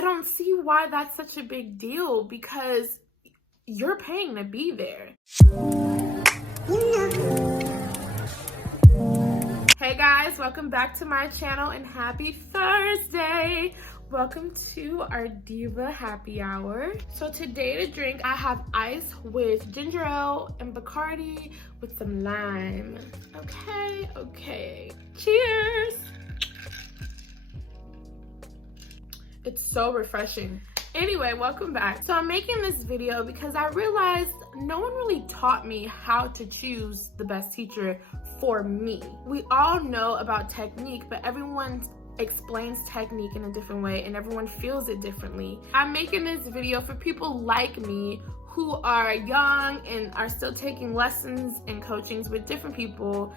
I don't see why that's such a big deal, because you're paying to be there. Hey guys, welcome back to my channel and happy Thursday. Welcome to our Diva Happy Hour. So today to drink, I have ice with ginger ale and Bacardi with some lime. Okay. Cheers. It's so refreshing. Anyway, welcome back. So I'm making this video because I realized no one really taught me how to choose the best teacher for me. We all know about technique, but everyone explains technique in a different way and everyone feels it differently. I'm making this video for people like me who are young and are still taking lessons and coachings with different people,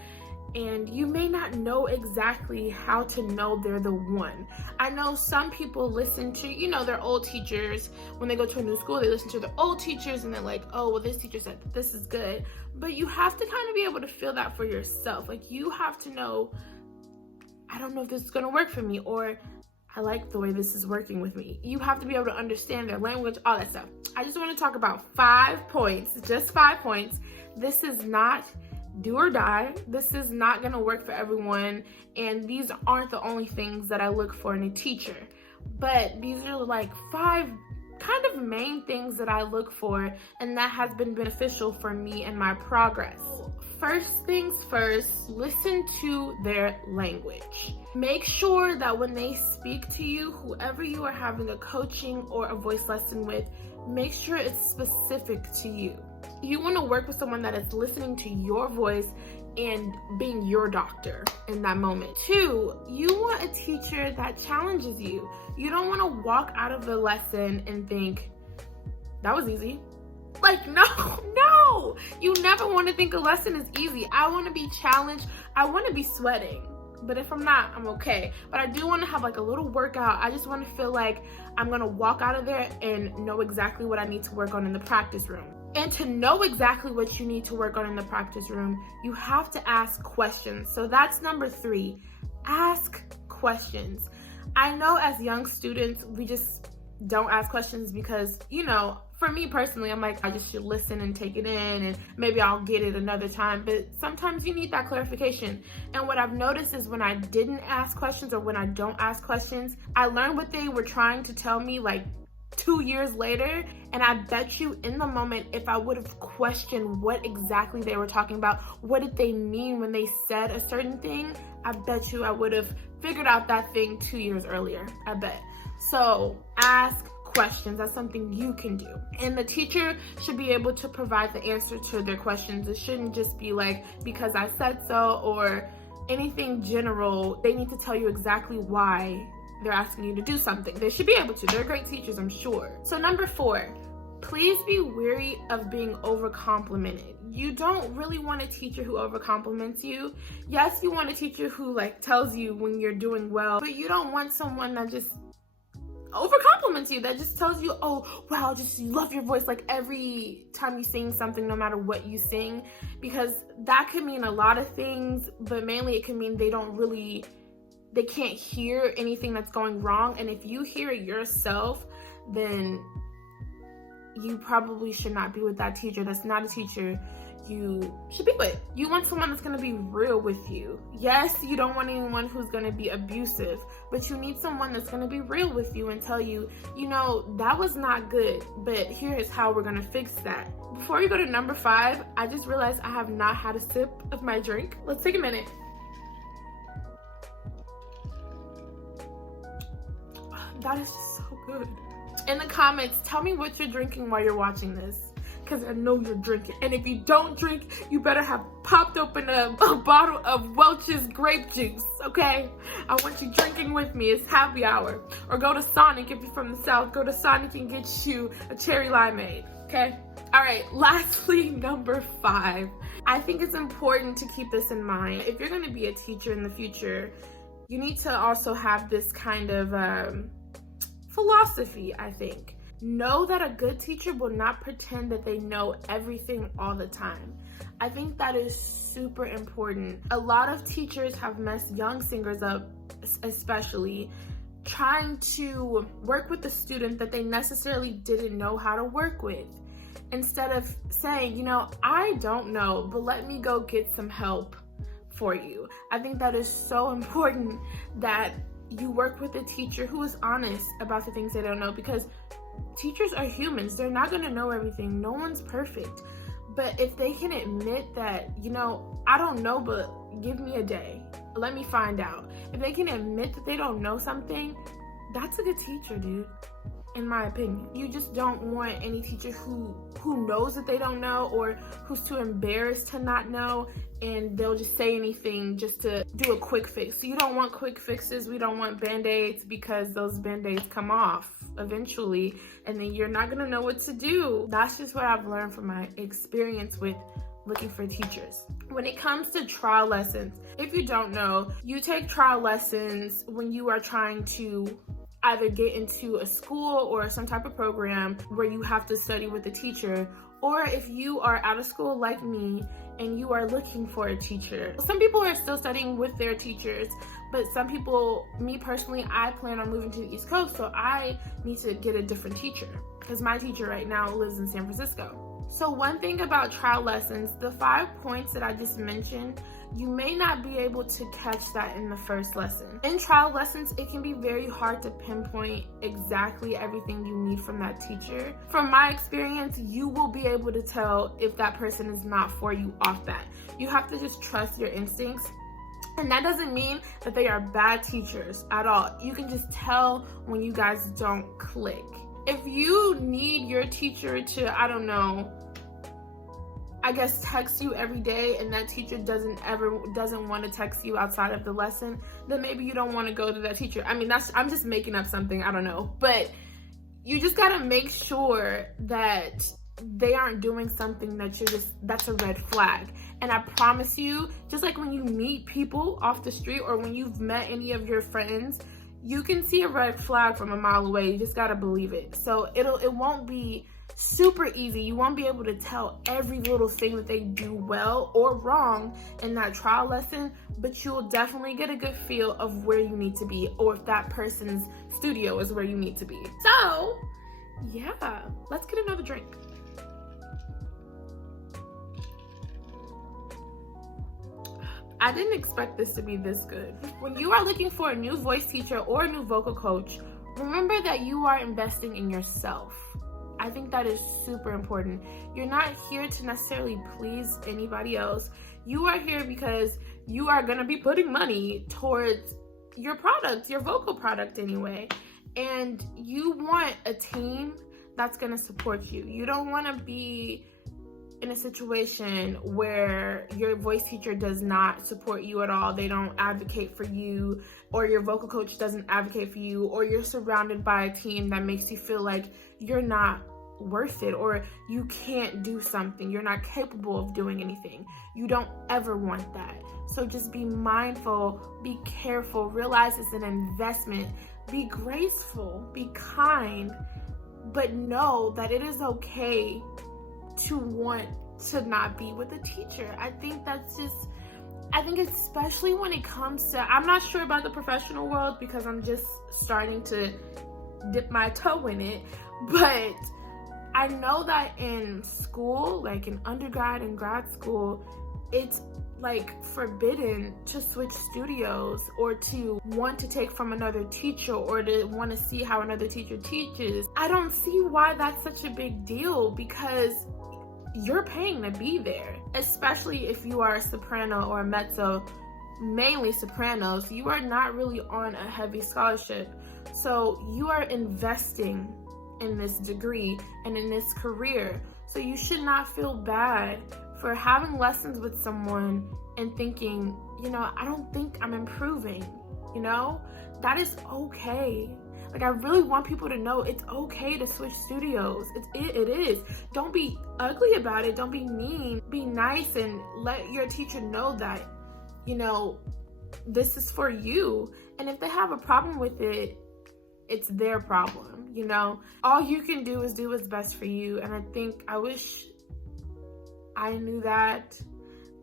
and you may not know exactly how to know they're the one. I know some people listen to, their old teachers. When they go to a new school, they listen to their old teachers and they're like, oh, well, this teacher said that this is good. But you have to kind of be able to feel that for yourself. Like, you have to know, I don't know if this is gonna work for me, or I like the way this is working with me. You have to be able to understand their language, all that stuff. I just wanna talk about 5 points, just 5 points. This is not do or die. This is not gonna work for everyone, and these aren't the only things that I look for in a teacher, but these are like 5 kind of main things that I look for, and that has been beneficial for me and my progress. First things first, listen to their language. Make sure that when they speak to you, whoever you are having a coaching or a voice lesson with, make sure it's specific to you. You want to work with someone that is listening to your voice and being your doctor in that moment. 2, you want a teacher that challenges you. You don't want to walk out of the lesson and think, that was easy. Like, no. You never want to think a lesson is easy. I want to be challenged. I want to be sweating. But if I'm not, I'm okay. But I do want to have like a little workout. I just want to feel like I'm going to walk out of there and know exactly what I need to work on in the practice room. And to know exactly what you need to work on in the practice room, you have to ask questions. So that's number 3. Ask questions. I know as young students, we just don't ask questions because, for me personally, I'm like, I just should listen and take it in, and maybe I'll get it another time. But sometimes you need that clarification. And what I've noticed is when I didn't ask questions, or when I don't ask questions, I learned what they were trying to tell me like 2 years later. And I bet you in the moment, if I would have questioned what exactly they were talking about, what did they mean when they said a certain thing, I bet you I would have figured out that thing 2 years earlier, I bet. So ask questions. That's something you can do. And the teacher should be able to provide the answer to their questions. It shouldn't just be like, because I said so, or anything general. They need to tell you exactly why they're asking you to do something. They should be able to. They're great teachers, I'm sure. So number 4, please be wary of being over-complimented. You don't really want a teacher who over-compliments you. Yes, you want a teacher who tells you when you're doing well, but you don't want someone that just over-compliments you, that just tells you, oh, wow, just love your voice like every time you sing something, no matter what you sing, because that could mean a lot of things, but mainly it can mean they can't hear anything that's going wrong. And if you hear it yourself, then you probably should not be with that teacher. That's not a teacher you should be with. You want someone that's going to be real with you. Yes, you don't want anyone who's going to be abusive, but you need someone that's going to be real with you and tell you, that was not good, but here is how we're going to fix that. Before we go to number 5, I just realized I have not had a sip of my drink. Let's take a minute. That is just so good. In the comments, tell me what you're drinking while you're watching this, because I know you're drinking. And if you don't drink, you better have popped open a bottle of Welch's grape juice, okay? I want you drinking with me. It's happy hour. Or go to Sonic if you're from the South. Go to Sonic and get you a cherry limeade, okay? All right, lastly, number 5. I think it's important to keep this in mind. If you're going to be a teacher in the future, you need to also have this kind of philosophy, I think. Know that a good teacher will not pretend that they know everything all the time. I think that is super important. A lot of teachers have messed young singers up, especially, trying to work with the student that they necessarily didn't know how to work with. Instead of saying, you know, I don't know, but let me go get some help for you. I think that is so important that you work with a teacher who is honest about the things they don't know, because teachers are humans. They're not going to know everything. No one's perfect. But if they can admit that, you know, I don't know, but give me a day. Let me find out. If they can admit that they don't know something, that's a good teacher, dude. In my opinion. You just don't want any teacher who knows that they don't know, or who's too embarrassed to not know, and they'll just say anything just to do a quick fix. So you don't want quick fixes. We don't want band-aids, because those band-aids come off eventually, and then you're not gonna know what to do. That's just what I've learned from my experience with looking for teachers. When it comes to trial lessons, if you don't know, you take trial lessons when you are trying to either get into a school or some type of program where you have to study with a teacher, or if you are out of school like me and you are looking for a teacher. Some people are still studying with their teachers, but some people, me personally, I plan on moving to the East Coast, so I need to get a different teacher because my teacher right now lives in San Francisco. So one thing about trial lessons, the 5 points that I just mentioned, you may not be able to catch that in the first lesson. In trial lessons, it can be very hard to pinpoint exactly everything you need from that teacher. From my experience, you will be able to tell if that person is not for you off that. You have to just trust your instincts. And that doesn't mean that they are bad teachers at all. You can just tell when you guys don't click. If you need your teacher to, I don't know, I guess text you every day, and that teacher doesn't want to text you outside of the lesson, then maybe you don't want to go to that teacher. I mean, I'm just making up something, I don't know. But you just gotta make sure that they aren't doing something that's a red flag. And I promise you, just like when you meet people off the street or when you've met any of your friends, you can see a red flag from a mile away. You just gotta believe it. So it won't be super easy. You won't be able to tell every little thing that they do well or wrong in that trial lesson, but you'll definitely get a good feel of where you need to be, or if that person's studio is where you need to be. So yeah, let's get another drink. I didn't expect this to be this good. When you are looking for a new voice teacher or a new vocal coach, remember that you are investing in yourself. I think that is super important. You're not here to necessarily please anybody else. You are here because you are gonna be putting money towards your product, your vocal product anyway. And you want a team that's gonna support you. You don't wanna be in a situation where your voice teacher does not support you at all. They don't advocate for you, or your vocal coach doesn't advocate for you, or you're surrounded by a team that makes you feel like you're not worth it, or you can't do something, you're not capable of doing anything. You don't ever want that. So just be mindful, be careful, realize it's an investment, be graceful, be kind, but know that it is okay to want to not be with a teacher. I think especially when it comes to, I'm not sure about the professional world because I'm just starting to dip my toe in it, but I know that in school, like in undergrad and grad school, it's like forbidden to switch studios or to want to take from another teacher or to want to see how another teacher teaches. I don't see why that's such a big deal, because you're paying to be there, especially if you are a soprano or a mezzo, mainly sopranos. You are not really on a heavy scholarship. So you are investing in this degree and in this career. So you should not feel bad for having lessons with someone and thinking, you know, I don't think I'm improving, you know? That is okay. Like, I really want people to know it's okay to switch studios. It is. Don't be ugly about it. Don't be mean. Be nice and let your teacher know that, you know, this is for you. And if they have a problem with it, it's their problem, you know? All you can do is do what's best for you. And I wish I knew that.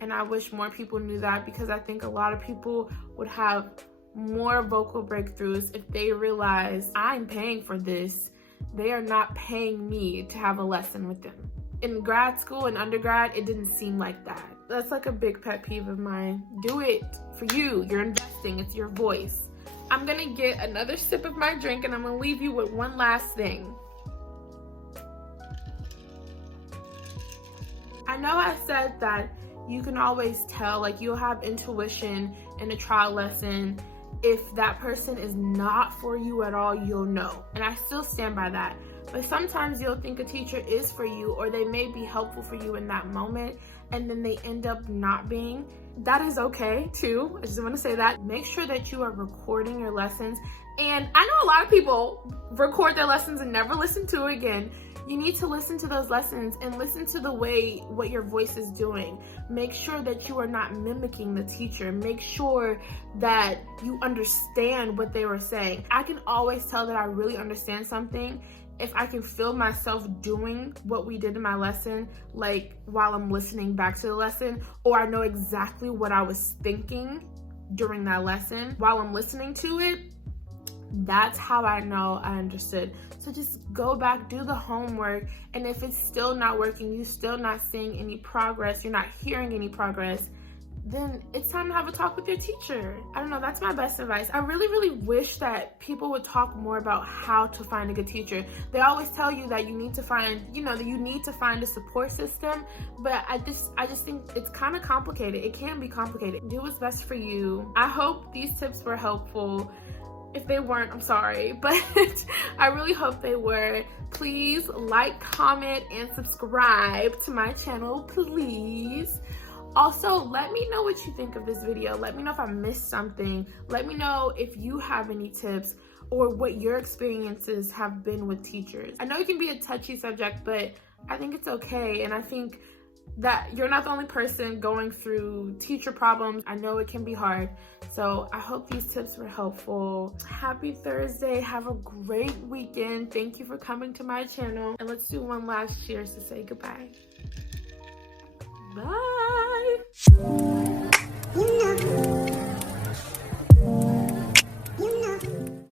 And I wish more people knew that, because I think a lot of people would have more vocal breakthroughs if they realize I'm paying for this. They are not paying me to have a lesson with them. In grad school and undergrad, it didn't seem like that. That's like a big pet peeve of mine. Do it for you. You're investing. It's your voice. I'm gonna get another sip of my drink and I'm gonna leave you with one last thing. I know I said that you can always tell, like you'll have intuition in a trial lesson. If that person is not for you at all, you'll know. And I still stand by that. But sometimes you'll think a teacher is for you, or they may be helpful for you in that moment, and then they end up not being. That is okay too. I just want to say that. Make sure that you are recording your lessons. And I know a lot of people record their lessons and never listen to it again. You need to listen to those lessons and listen to the way what your voice is doing. Make sure that you are not mimicking the teacher. Make sure that you understand what they were saying. I can always tell that I really understand something if I can feel myself doing what we did in my lesson, like while I'm listening back to the lesson, or I know exactly what I was thinking during that lesson while I'm listening to it. That's how I know I understood. So just go back, do the homework, and if it's still not working, you're still not seeing any progress, you're not hearing any progress, then it's time to have a talk with your teacher. I don't know, that's my best advice. I really, really wish that people would talk more about how to find a good teacher. They always tell you that you need to find, that you need to find a support system, but I just think it's kind of complicated. It can be complicated. Do what's best for you. I hope these tips were helpful. If they weren't, I'm sorry, but I really hope they were. Please like, comment, and subscribe to my channel, please. Also, let me know what you think of this video. Let me know if I missed something. Let me know if you have any tips or what your experiences have been with teachers. I know it can be a touchy subject, but I think it's okay. And I think that you're not the only person going through teacher problems. I know it can be hard. So I hope these tips were helpful. Happy Thursday. Have a great weekend. Thank you for coming to my channel. And let's do one last cheers to say goodbye.